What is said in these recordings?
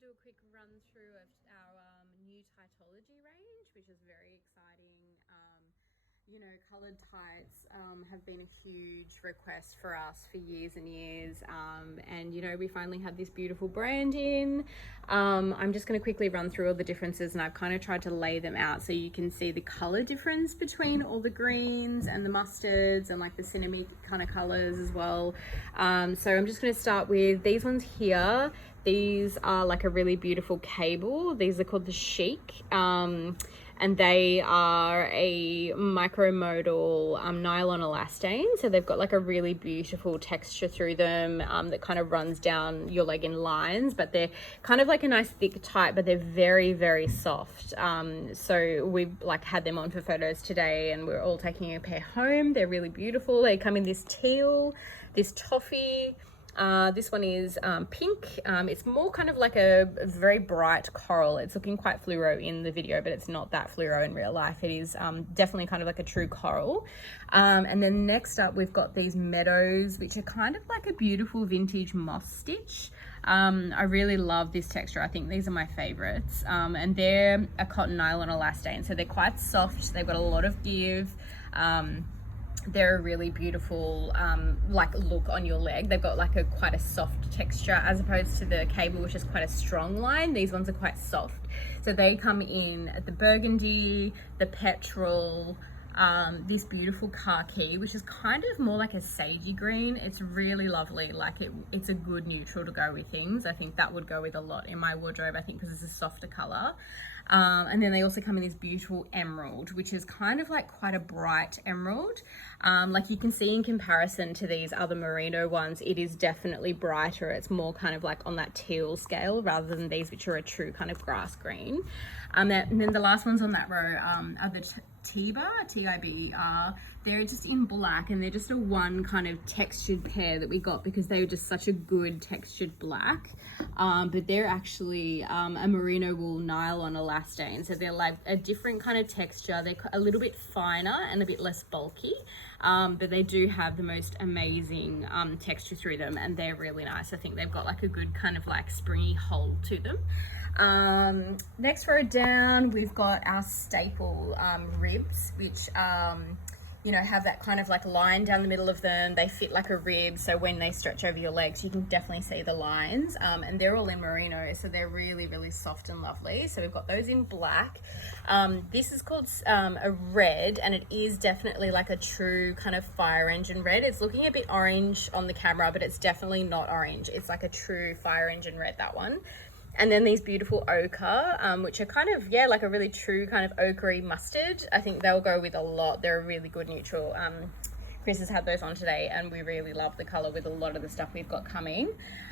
do a quick run through of our new Tightology range, which is very exciting. Coloured tights have been a huge request for us for years and years, and we finally have this beautiful brand in. I'm just going to quickly run through all the differences, and I've kind of tried to lay them out so you can see the colour difference between all the greens and the mustards and like the cinnamon kind of colours as well. So I'm just going to start with these ones here. These are like a really beautiful cable. These are called the Chic, and they are a micromodal nylon elastane. So they've got like a really beautiful texture through them that kind of runs down your leg in lines, but they're kind of like a nice thick tight, but they're very, very soft. So we've like had them on for photos today, and we're all taking a pair home. They're really beautiful. They come in this teal, this toffee. This one is pink. It's more kind of like a very bright coral. It's looking quite fluoro in the video, but it's not that fluoro in real life. It is definitely kind of like a true coral. And then next up, we've got these meadows, which are kind of like a beautiful vintage moss stitch. I really love this texture. I think these are my favorites. And they're a cotton nylon elastane, so they're quite soft. They've got a lot of give. They're a really beautiful like look on your leg. They've got like quite a soft texture as opposed to the cable, which is quite a strong line. These ones are quite soft. So they come in at the burgundy, the petrol, this beautiful khaki, which is kind of more like a sagey green. It's really lovely. Like it's a good neutral to go with things. I think that would go with a lot in my wardrobe, I think, because it's a softer color. And then they also come in this beautiful emerald, which is kind of like quite a bright emerald. Like you can see in comparison to these other merino ones, it is definitely brighter. It's more kind of like on that teal scale rather than these, which are a true kind of grass green. And then the last ones on that row are the Tiber, Tiber. They're just in black, and they're just a one kind of textured pair that we got because they were just such a good textured black. But they're actually a merino wool nylon elastane, so they're like a different kind of texture. They're a little bit finer and a bit less bulky, but they do have the most amazing texture through them, and they're really nice. I think they've got like a good kind of like springy hold to them. Next row down, we've got our staple ribs, which have that kind of like line down the middle of them. They fit like a rib, so when they stretch over your legs, you can definitely see the lines. And they're all in merino, so they're really, really soft and lovely. So we've got those in black. This is called a red, and it is definitely like a true kind of fire engine red. It's looking a bit orange on the camera, but it's definitely not orange. It's like a true fire engine red, that one. And then these beautiful ochre, which are kind of, like a really true kind of ochre-y mustard. I think they'll go with a lot. They're a really good neutral. Chris has had those on today, and we really love the color with a lot of the stuff we've got coming.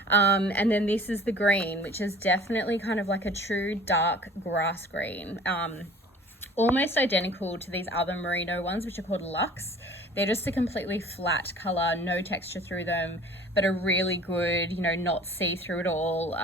And then this is the green, which is definitely kind of like a true dark grass green. Almost identical to these other merino ones, which are called Luxe. They're just a completely flat color, no texture through them, but a really good, not see-through at all,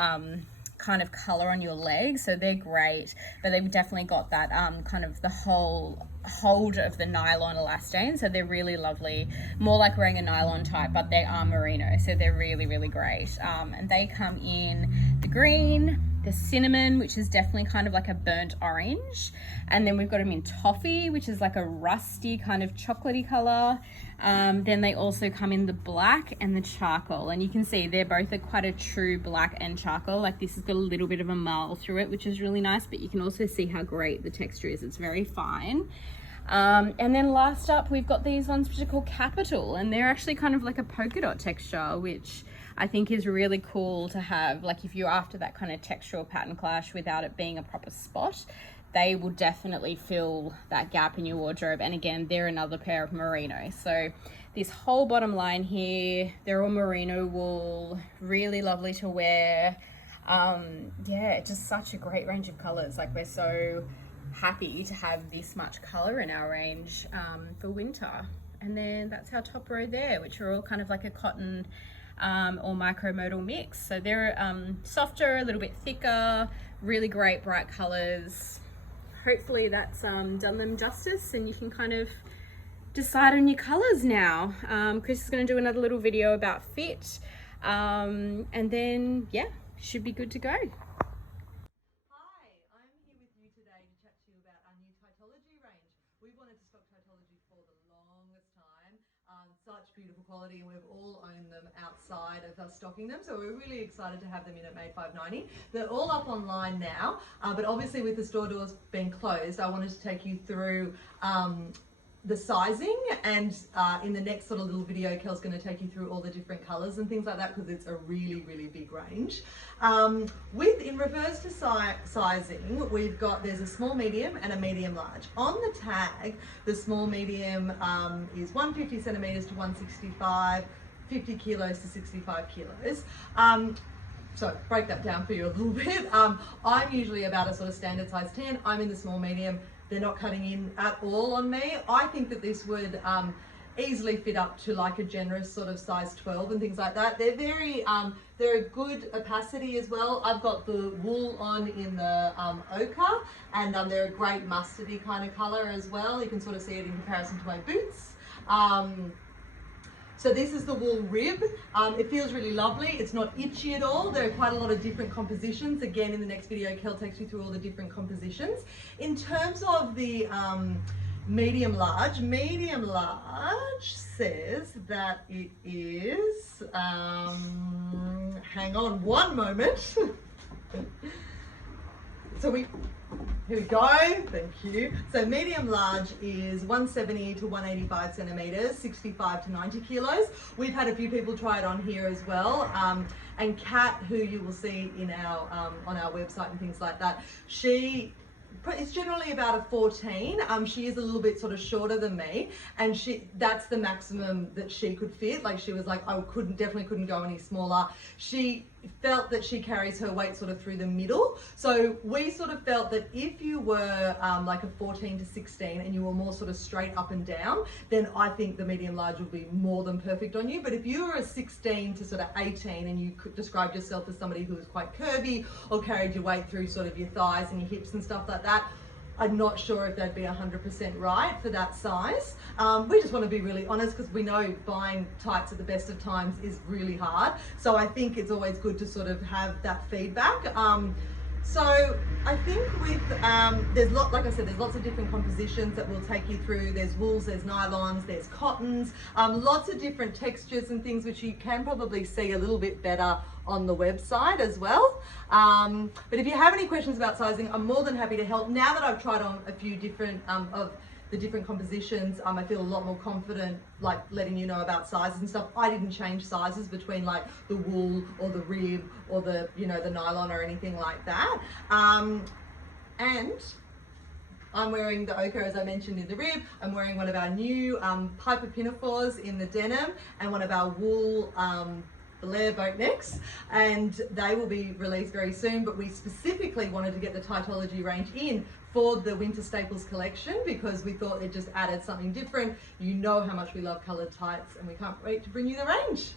kind of color on your legs. So they're great, but they've definitely got that kind of the whole hold of the nylon elastane, so they're really lovely, more like wearing a nylon type, but they are merino, so they're really, really great. And they come in the green, the cinnamon, which is definitely kind of like a burnt orange, and then we've got them in toffee, which is like a rusty kind of chocolatey color. Then they also come in the black and the charcoal, and you can see they're both quite a true black and charcoal. Like this has got a little bit of a marl through it, which is really nice, but you can also see how great the texture is. It's very fine. And then last up, we've got these ones which are called Capital, and they're actually kind of like a polka dot texture, which I think is really cool to have. Like if you're after that kind of textural pattern clash without it being a proper spot, they will definitely fill that gap in your wardrobe. And again, they're another pair of merino. So this whole bottom line here, they're all merino wool, really lovely to wear. Just such a great range of colors. Like we're so happy to have this much color in our range for winter. And then that's our top row there, which are all kind of like a cotton or micromodal mix. So they're softer, a little bit thicker, really great bright colors. Hopefully that's done them justice, and you can kind of decide on your colors now. Chris is going to do another little video about fit, and then should be good to go. quality, and we've all owned them outside of us stocking them. So we're really excited to have them in at Made 590. They're all up online now, but obviously with the store doors being closed, I wanted to take you through the sizing, and in the next sort of little video, Kel's going to take you through all the different colours and things like that, because it's a really, really big range. In reverse to sizing, there's a small, medium and a medium large. On the tag, the small medium is 150 centimetres to 165, 50 kilos to 65 kilos. So break that down for you a little bit. I'm usually about a sort of standard size 10. I'm in the small medium. They're not cutting in at all on me. I think that this would easily fit up to like a generous sort of size 12 and things like that. They're they're a good opacity as well. I've got the wool on in the ochre, and they're a great mustardy kind of color as well. You can sort of see it in comparison to my boots. So this is the wool rib. It feels really lovely. It's not itchy at all. There are quite a lot of different compositions. Again, in the next video, Kel takes you through all the different compositions. In terms of the medium large says that it is, hang on one moment. Here we go, thank you. So medium large is 170 to 185 centimetres, 65 to 90 kilos. We've had a few people try it on here as well. And Kat, who you will see in our on our website and things like that, it's generally about a 14. She is a little bit sort of shorter than me, and that's the maximum that she could fit. Like, she was like, I definitely couldn't go any smaller. She felt that she carries her weight sort of through the middle. So we sort of felt that if you were like a 14 to 16 and you were more sort of straight up and down, then I think the medium large would be more than perfect on you. But if you were a 16 to sort of 18 and you could describe yourself as somebody who was quite curvy or carried your weight through sort of your thighs and your hips and stuff like that, I'm not sure if they'd be 100% right for that size. We just want to be really honest, because we know buying tights at the best of times is really hard. So I think it's always good to sort of have that feedback. So I think with, like I said, there's lots of different compositions that we'll take you through. There's wools, there's nylons, there's cottons, lots of different textures and things, which you can probably see a little bit better on the website as well. But if you have any questions about sizing, I'm more than happy to help. Now that I've tried on a few different of the different compositions, I feel a lot more confident like letting you know about sizes and stuff. I didn't change sizes between like the wool or the rib or the, you know, the nylon or anything like that. And I'm wearing the ochre, as I mentioned, in the rib. I'm wearing one of our new Piper pinafores in the denim, and one of our wool layer boat necks, and they will be released very soon. But we specifically wanted to get the Tightology range in for the winter staples collection, because we thought it just added something different. You know how much we love coloured tights, and we can't wait to bring you the range.